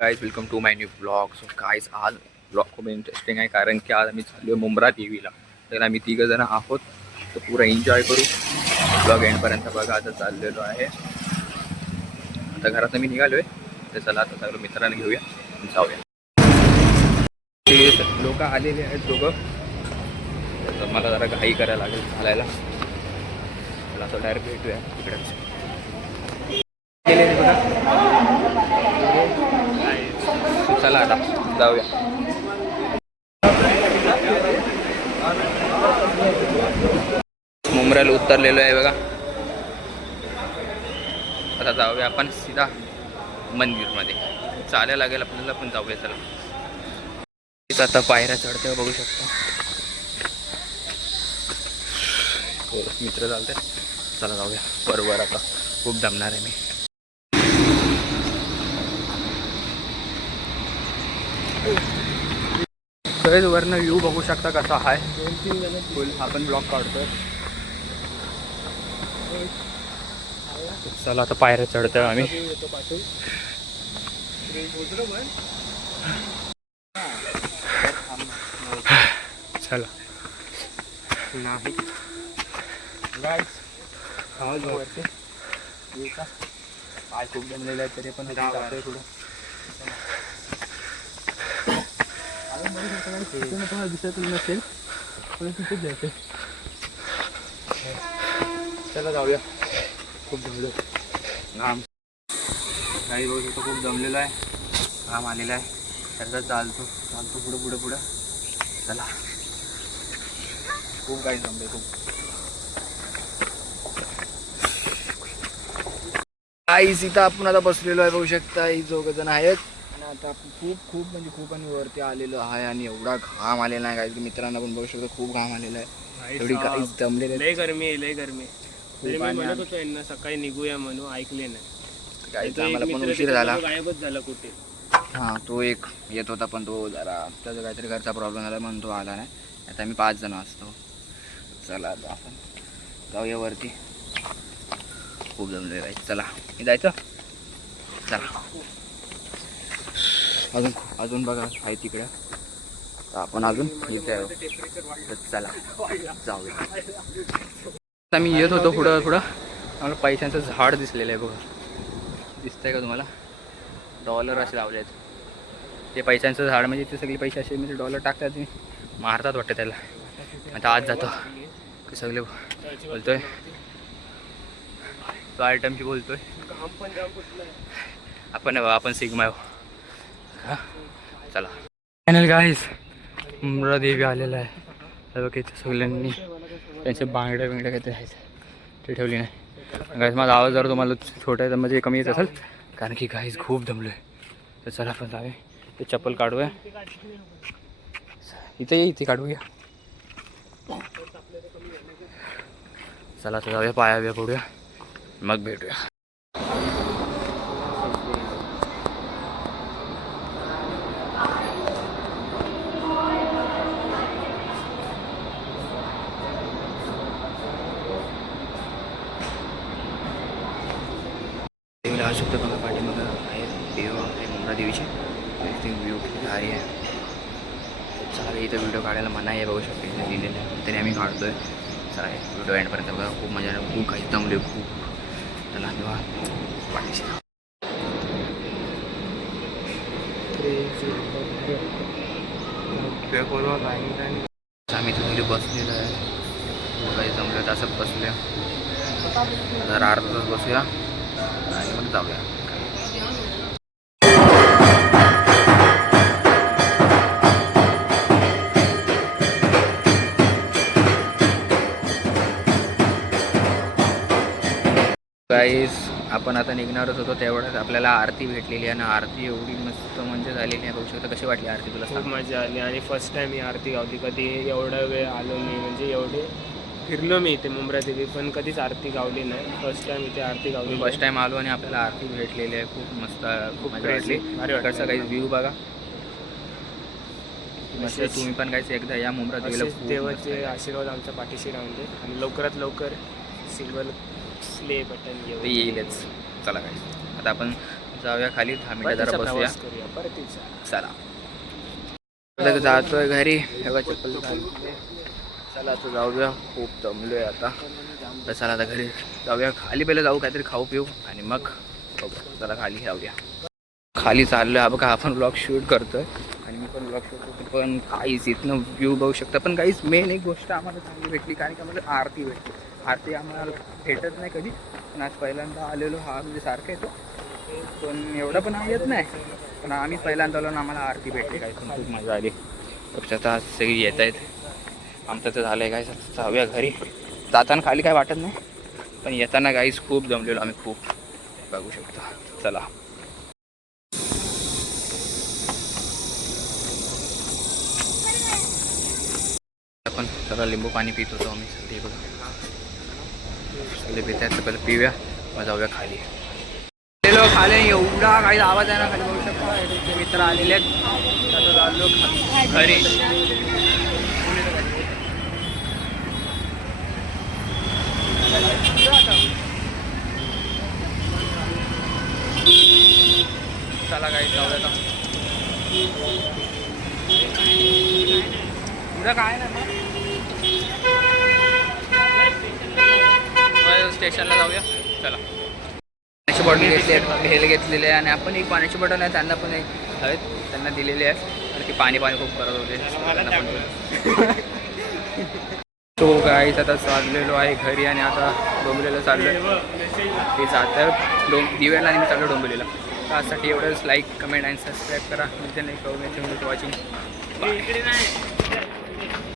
Guys welcome to my new blog. So guys आज blog खूप interesting आहे कारण की आज आम्ही चाललो मुंब्रा देवीला. तर आम्ही 3 जण आहोत. तर पुरा एन्जॉय करू. ब्लॉग एंडपर्यंत बघा. आता चाललेलो आहे. आता घरात मी निघालोय. तर चला आता सगळं मित्रांना घेऊया आणि जाऊया. ते लोक आलेले आहेत दोघं. तर मला जरा घाई करायला लागेल चालायला. चला आता डायरेक्ट भेटूया तिकडे. बघा. चला आता जाऊया. मुंब्र्याला उतरलेलो आहे बघा. आता जाऊया आपण सीधा मंदिरमध्ये. चालायला लागेल आपल्याला पण जाऊया. चला आता पायऱ्या चढते बघू शकता. मित्र चालते. चला जाऊया बरोबर. आता खूप दमणार आहे मी. तर वरनं व्ह्यू बघू शकता कसा आहे. फुल आपण ब्लॉग काढतोय. चला आता पायऱ्या चढतोय आम्ही. चला नाही वरती पाय खूप जमलेला आहे तरी पण जातोय पुढं. दिसत नसेल पण तिथेच जायचं. चला जाऊया. खूप जमलो. घाम काही बघू शकतो. खूप जमलेला आहे. घाम आलेला आहे. त्याचा चालतो पुढं. चला खूप काही जमले. खूप आईस इथं आपण आता बसलेलो आहे बघू शकता. ही दोघं जण आहेत. आणि आता आपण खूप आणि वरती आलेलो आहे. आणि एवढा घाम आलेला आहे काही मित्रांना पण बघू शकतो. खूप घाम आलेला आहे. एवढी काही जमलेली लय गरमी. तरी मी म्हणत होतो यांना सकाळी निघूया म्हणून, ऐकले नाही. काही आम्हाला पण उशीर झाला. गायबच झाला कुठे. हां तो एक येत होता पण तो जरा त्याचा काहीतरी घरचा प्रॉब्लेम झाला म्हणून तो आला नाही. आता आम्ही 5 जण असतो. चला आता आपण जाऊया वरती. खूप जमलेलं आहे. चला मी जायचं. चला अजून बघा आहे तिकडे. तर आपण अजून इथे आहे. चला जाऊया. आता मी येत होतो पुढं आम्हाला पैशांचं झाड दिसलेलं आहे बघा. दिसतंय का तुम्हाला. डॉलर असे लावले आहेत. ते पैशांचं झाड म्हणजे ते सगळे पैसे असे म्हणजे डॉलर टाकतात आणि मारतात वाटतं त्याला. आता आज जातो ते सगळे बोलतोय तो आयटमशी बोलतोय. आपण सिग्मा हो. हां चला फायनल गाईस मुंब्रा देवी आलेला आहे. तर बघ इथे सगळ्यांनी त्यांचे बांगड्या काहीतरी आहेत ते ठेवली नाही. गाईस माझा आवाज जर तुम्हाला छोटा आहे तर म्हणजे कमी येत असेल कारण की गाईस खूप दमलो आहे. तर चला आपण जाऊया. ते चप्पल काढूया. इथे काढूया. चला तर जाऊया. पाया पडूया मग भेटूया. देवीला हा शब्द बघा पाठीमागं आहे. देव आहे मुंब्रा देवीची. व्ह्यू भारी आहे. चला इथं व्हिडिओ काढायला मनाई आहे बघू शकतो. इथे लिहिलेलं आहे तरी आम्ही काढतोय. चला व्हिडिओ एंडपर्यंत बघा. खूप मजा आली. खूप काही जमले खूप. चला तेव्हा पाठीशी आम्ही तुम्ही बसलेलो आहे. काही जमलं तर असं बसल्या. जरा अर्धा तास बसूया आणि मग जाऊया. गाईस आपण आता निघणारच होतो तेवढ्यात आपल्याला आरती भेटलेली आहे. आणि आरती एवढी मस्त म्हणजे झालेली आहे बघू शकता. कशी वाटली आरती तुला. खूप मजा आली आणि फर्स्ट टाइम ही आरती गावली. कधी एवढा वेळ आलो मी म्हणजे एवढे फिरलो मी इथे मुंब्रा देवी पण कधीच आरती गावली नाही. फर्स्ट टाइम इथे आरती गावली. फर्स्ट टाइम आलो आणि आपल्याला आरती भेटलेली आहे. खूप मस्त खूप मजा वाटली. इकडचा काही व्ह्यू बघा. मस्त. तुम्ही पण काहीच एकदा या मुंब्रा देवीला. देवाचे आशीर्वाद आमच्या पाठीशी राहून दे आणि लवकरात लवकर सिल्वर प्ले बटन येईलच. चला काय आता आपण जाऊया खाली 10 मिनिटं जरा परतीचा बसूया. प्रवास करूया, परतीचा. चला आता जातोय घरी. तेव्हा चप्पल घालते. चला आता जाऊया. खूप दमलोय आता. तर चला आता घरी जाऊया. खाली पहिलं जाऊ काहीतरी खाऊ पिऊ आणि मग बघू. चला खाली जाऊया. खाली चाललोय. हा बघा आपण ब्लॉग शूट करतोय आणि मी पण ब्लॉग शूट करतो. पण काहीच इथनं व्ह्यू बघू शकता. पण काहीच मेन एक गोष्ट आम्हाला चांगली भेटली कारण की आम्हाला आरती भेटली. आरती आम्हाला भेटत नाही कधी, पण आज पहिल्यांदा आलेलो. हा म्हणजे सारखं येतो पण एवढं पण येत नाही. पण आम्ही पहिल्यांदा आलो ना आम्हाला आरती भेटली. काही पण खूप मजा आली. तर आता आज सगळी येत आहेत. आमचं तर झालं आहे काय. जाऊया घरी. जाताना खाली काय वाटत नाही पण येताना काहीच खूप जमलेलो आम्ही. खूप बघू शकता. चला आपण जरा लिंबू पाणी पित होतो आम्ही सगळे. बघा सगळे पित आहेत. तर पहिलं पिऊया मग जाऊया खाली. गेलो खाली. एवढा काही आवाज आहे ना खाली बघू शकता. ते मित्र आलेले आहेत. आता चाललो घरी. चला काही जाऊया. तुझं काय ना स्टेशनला जाऊया. चला पाण्याची बॉटल घेतली आहे. भेल घेतलेली आहे आणि आपण एक पाण्याची बॉटल आहे त्यांना पण एक आहेत त्यांना दिलेली आहे. कारण की पाणी खूप करत होते त्यांना पण. तो गाईच आता चाललेलो आहे घरी आणि आता डोंबिवलीला चाललो. ते जातं दिव्याला आणि मी चाललो डोंबिवलीला. त्यासाठी एवढंच. लाईक कमेंट आणि सबस्क्राईब करा. म्हणजे नाही वॉचिंग.